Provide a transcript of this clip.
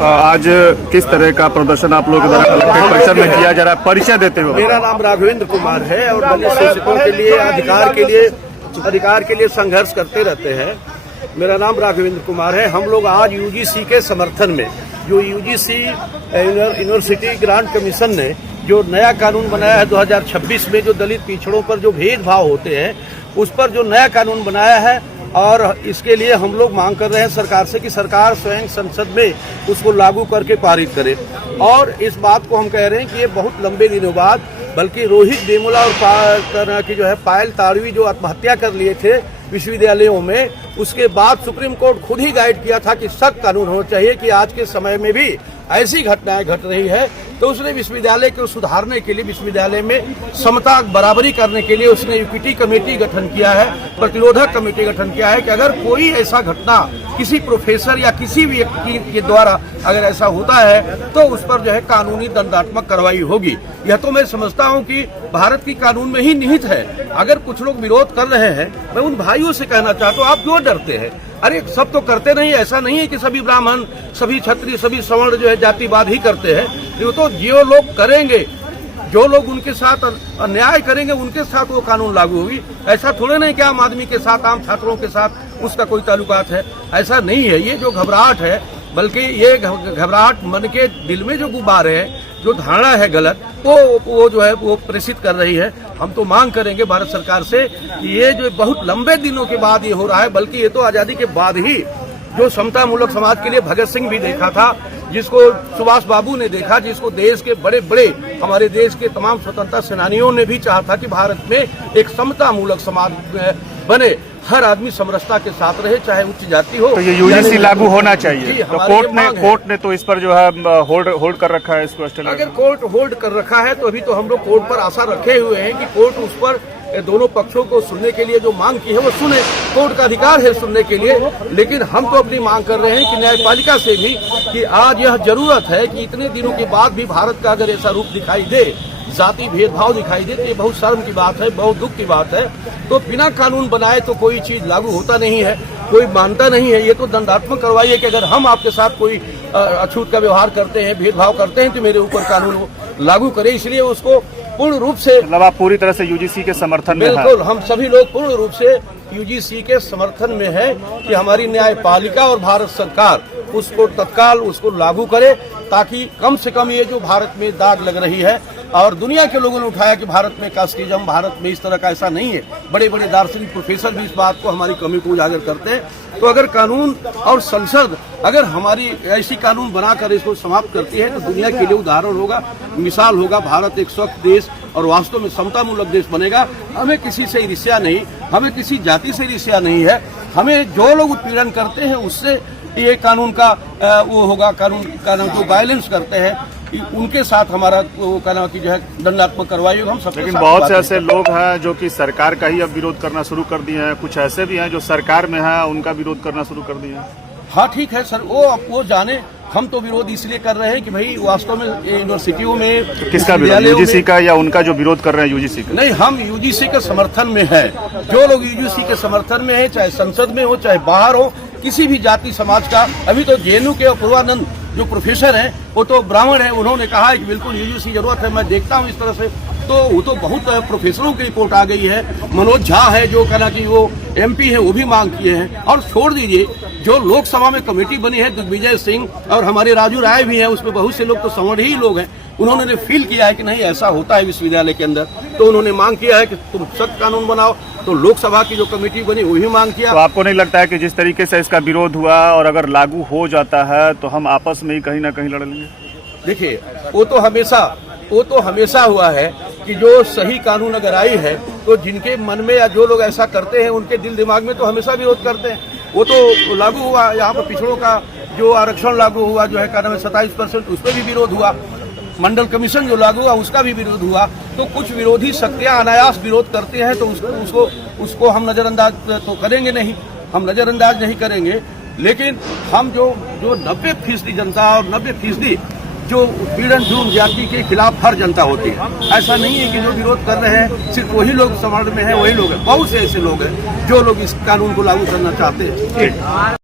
आज किस तरह का प्रदर्शन आप लोगों के द्वारा कलेक्ट्रेट परिसर में किया जा रहा है, परिचय देते हुए? मेरा नाम राघवेंद्र कुमार है और दलित शोषितों के लिए अधिकार के लिए संघर्ष करते रहते हैं। मेरा नाम राघवेंद्र कुमार है। हम लोग आज यूजीसी के समर्थन में, जो यूजीसी यूनिवर्सिटी ग्रांट कमीशन ने जो नया कानून बनाया है 2026 में, जो दलित पिछड़ों पर जो भेदभाव होते हैं उस पर जो नया कानून बनाया है, और इसके लिए हम लोग मांग कर रहे हैं सरकार से कि सरकार स्वयं संसद में उसको लागू करके पारित करे। और इस बात को हम कह रहे हैं कि ये बहुत लंबे दिनों बाद, बल्कि रोहित वेमुला और की जो है पायल ताड़वी जो आत्महत्या कर लिए थे विश्वविद्यालयों में, उसके बाद सुप्रीम कोर्ट खुद ही गाइड किया था कि सख्त कानून होना चाहिए कि आज के समय में भी ऐसी घटनाएं घट रही है। तो उसने विश्वविद्यालय को सुधारने के लिए, विश्वविद्यालय में समता बराबरी करने के लिए उसने इक्विटी कमेटी गठन किया है, प्रतिरोधक कमेटी गठन किया है कि अगर कोई ऐसा घटना किसी प्रोफेसर या किसी व्यक्ति के द्वारा अगर ऐसा होता है तो उस पर जो है कानूनी दंडात्मक कार्रवाई होगी। यह तो मैं समझता हूं कि भारत की कानून में ही निहित है। अगर कुछ लोग विरोध कर रहे हैं, मैं उन भाइयों से कहना चाहता हूं, आप क्यों डरते हैं? अरे सब तो करते नहीं, ऐसा नहीं है कि सभी ब्राह्मण, सभी क्षत्रिय, सभी सवर्ण जो है जातिवाद ही करते हैं। ये तो जो लोग करेंगे, जो लोग उनके साथ अन्याय करेंगे उनके साथ वो कानून लागू होगी। ऐसा थोड़े नहीं कि आम आदमी के साथ, आम छात्रों के साथ उसका कोई ताल्लुकात है, ऐसा नहीं है। ये जो घबराहट है, बल्कि ये घबराहट मन के दिल में जो गुब्बारे है, जो धारणा है गलत, वो जो है वो प्रेषित कर रही है। हम तो मांग करेंगे भारत सरकार से कि ये जो बहुत लंबे दिनों के बाद ये हो रहा है, बल्कि ये तो आजादी के बाद ही जो समता मूलक समाज के लिए भगत सिंह भी देखा था, जिसको सुभाष बाबू ने देखा, जिसको देश के बड़े बड़े हमारे देश के तमाम स्वतंत्रता सेनानियों ने भी चाहा था कि भारत में एक समता मूलक समाज बने, हर आदमी समरसता के साथ रहे, चाहे उच्च जाति हो। तो ये यूजीसी लागू होना चाहिए। तो कोर्ट ने तो इस पर जो है होल्ड कर रखा है इसको। अगर कोर्ट होल्ड कर रखा है तो अभी तो हम लोग कोर्ट पर आशा रखे हुए हैं कि कोर्ट उस पर दोनों पक्षों को सुनने के लिए जो मांग की है वो सुने। कोर्ट का अधिकार है सुनने के लिए, लेकिन हम तो अपनी मांग कर रहे हैं कि न्यायपालिका से भी कि आज यह जरूरत है कि इतने दिनों के बाद भी भारत का अगर ऐसा रूप दिखाई दे, जाति भेदभाव दिखाई दे, तो ये बहुत शर्म की बात है, बहुत दुख की बात है। तो बिना कानून बनाए तो कोई चीज लागू होता नहीं है, कोई मानता नहीं है। ये तो दंडात्मक कार्रवाई है कि अगर हम आपके साथ कोई अछूत का व्यवहार करते हैं, भेदभाव करते हैं, तो मेरे ऊपर कानून लागू करे। इसलिए उसको पूर्ण रूप से, मतलब आप पूरी तरह से यूजीसी के समर्थन में? बिल्कुल, हम सभी लोग पूर्ण रूप से यूजीसी के समर्थन में है कि हमारी न्यायपालिका और भारत सरकार उसको तत्काल उसको लागू करे, ताकि कम से कम ये जो भारत में दाग लग रही है, और दुनिया के लोगों ने उठाया कि भारत में कास्टिज्म, भारत में इस तरह का ऐसा नहीं है। बड़े बड़े दार्शनिक प्रोफेसर भी इस बात को, हमारी कमी को उजागर करते हैं। तो अगर कानून और संसद अगर हमारी ऐसी कानून बनाकर इसको समाप्त करती है तो दुनिया के लिए उदाहरण होगा, मिसाल होगा। भारत एक स्वच्छ देश और वास्तव में समतामूलक देश बनेगा। हमें किसी से ईर्ष्या नहीं, हमें किसी जाति से ईर्ष्या नहीं है। हमें जो लोग उत्पीड़न करते हैं उससे ये कानून का वो होगा, कानून जो वायलेंस करते हैं उनके साथ हमारा वो कहना कि जो है दंडात्मक कार्रवाई होगा। हम सब, लेकिन बहुत से ऐसे लोग हैं जो कि सरकार का ही अब विरोध करना शुरू कर दिए हैं, कुछ ऐसे भी हैं जो सरकार में है उनका विरोध करना शुरू कर दिए हैं। हाँ ठीक है सर, वो जाने। हम तो विरोध इसलिए कर रहे हैं कि भाई वास्तव में यूनिवर्सिटियों में, तो किसका विरोध, यूजीसी का या उनका जो विरोध कर रहे हैं यूजीसी का? नहीं, हम यूजीसी के समर्थन में है। जो लोग यूजीसी के समर्थन में है, चाहे संसद में हो चाहे बाहर हो, किसी भी जाति समाज का, अभी तो जेएनयू के अपूर्वानंद जो प्रोफेसर हैं वो तो ब्राह्मण हैं, उन्होंने कहा है कि बिल्कुल यूजीसी जरूरत है। मैं देखता हूँ इस तरह से, तो वो तो बहुत प्रोफेसरों की रिपोर्ट आ गई है। मनोज झा है जो कहना कि वो एमपी है, वो भी मांग किए हैं। और छोड़ दीजिए, जो लोकसभा में कमेटी बनी है, दिग्विजय सिंह और हमारे राजू राय भी हैं, उसमें बहुत से लोग तो सवर्ण ही लोग हैं। उन्होंने फील किया है कि नहीं ऐसा होता है विश्वविद्यालय के अंदर, तो उन्होंने मांग किया है कि तुम सख्त कानून बनाओ। तो लोकसभा की जो कमेटी बनी वही मांग किया। तो आपको नहीं लगता है कि जिस तरीके से इसका विरोध हुआ और अगर लागू हो जाता है तो हम आपस में ही कहीं ना कहीं लड़ लेंगे? देखिए, वो तो हमेशा हुआ है कि जो सही कानून अगर आई है तो जिनके मन में या जो लोग ऐसा करते हैं उनके दिल दिमाग में तो हमेशा विरोध करते हैं। वो तो लागू हुआ, यहाँ पर पिछड़ों का जो आरक्षण लागू हुआ, जो है क्या नाम है 27%, उस पर भी विरोध हुआ। मंडल कमीशन जो लागू हुआ उसका भी विरोध हुआ। तो कुछ विरोधी शक्तियां अनायास विरोध करते हैं, तो उसको हम नजरअंदाज तो करेंगे नहीं, हम नजरअंदाज नहीं करेंगे। लेकिन हम जो 90% जनता और 90% जो पीड़न जुर्म जाति के खिलाफ हर जनता होती है, ऐसा नहीं है कि जो विरोध कर रहे हैं सिर्फ वही लोग समाज में हैं, वही लोग हैं। बहुत से ऐसे लोग हैं जो लोग इस कानून को लागू करना चाहते हैं।